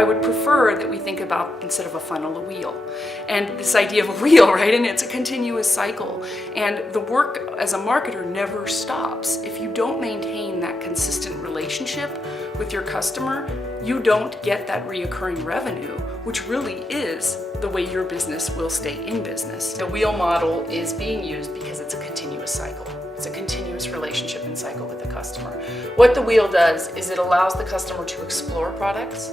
I would prefer that we think about, instead of a funnel, a wheel. And this idea of a wheel, right? And it's a continuous cycle. And the work as a marketer never stops. If you don't maintain that consistent relationship with your customer, you don't get that reoccurring revenue, which really is the way your business will stay in business. The wheel model is being used because it's a continuous cycle. It's a continuous relationship and cycle with the customer. What the wheel does is it allows the customer to explore products,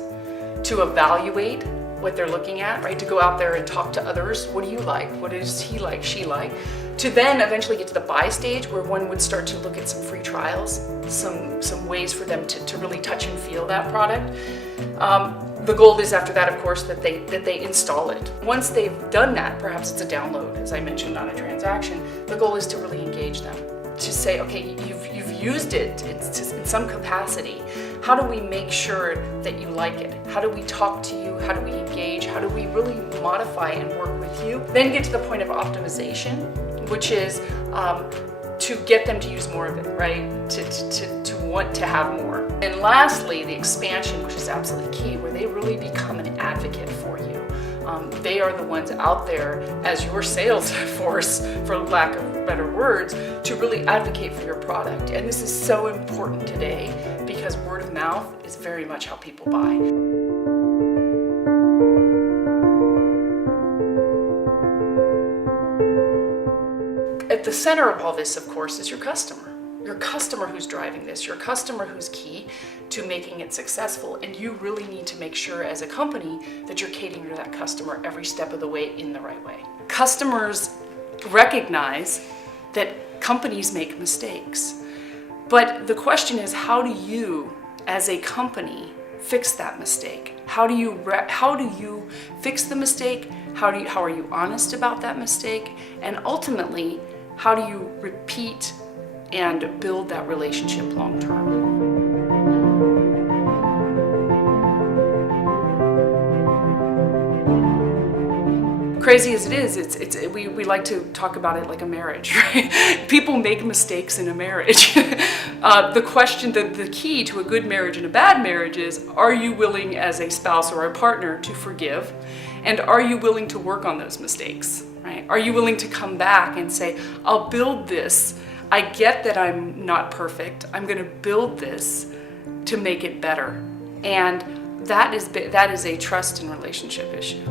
to evaluate what they're looking at, right? To go out there and talk to others. What do you like? What does he like, she like? To then eventually get to the buy stage, where one would start to look at some free trials, some ways for them to really touch and feel that product. The goal is, after that, of course, that they install it. Once they've done that, perhaps it's a download, as I mentioned, on a transaction, the goal is to really engage them. To say, okay, you've used it in some capacity. How do we make sure that you like it? How do we talk to you? How do we engage? How do we really modify and work with you? Then get to the point of optimization, which is to get them to use more of it, right? To want to have more. And lastly, the expansion, which is absolutely key, where they really become an advocate for you. They are the ones out there as your sales force, for lack of better words, to really advocate for your product. And this is so important today because word of mouth is very much how people buy. At the center of all this, of course, is your customer. Your customer who's driving this, your customer who's key to making it successful. And you really need to make sure as a company that you're catering to that customer every step of the way in the right way. Customers recognize that companies make mistakes. But the question is, how do you, as a company, fix that mistake? How do you fix the mistake? How are you honest about that mistake? And ultimately, how do you repeat and build that relationship long term? Crazy as it is, we like to talk about it like a marriage, right? People make mistakes in a marriage. The question, the key to a good marriage and a bad marriage is, are you willing as a spouse or a partner to forgive? And are you willing to work on those mistakes, right? Are you willing to come back and say, I'll build this. I get that I'm not perfect. I'm going to build this to make it better. And that is a trust and relationship issue.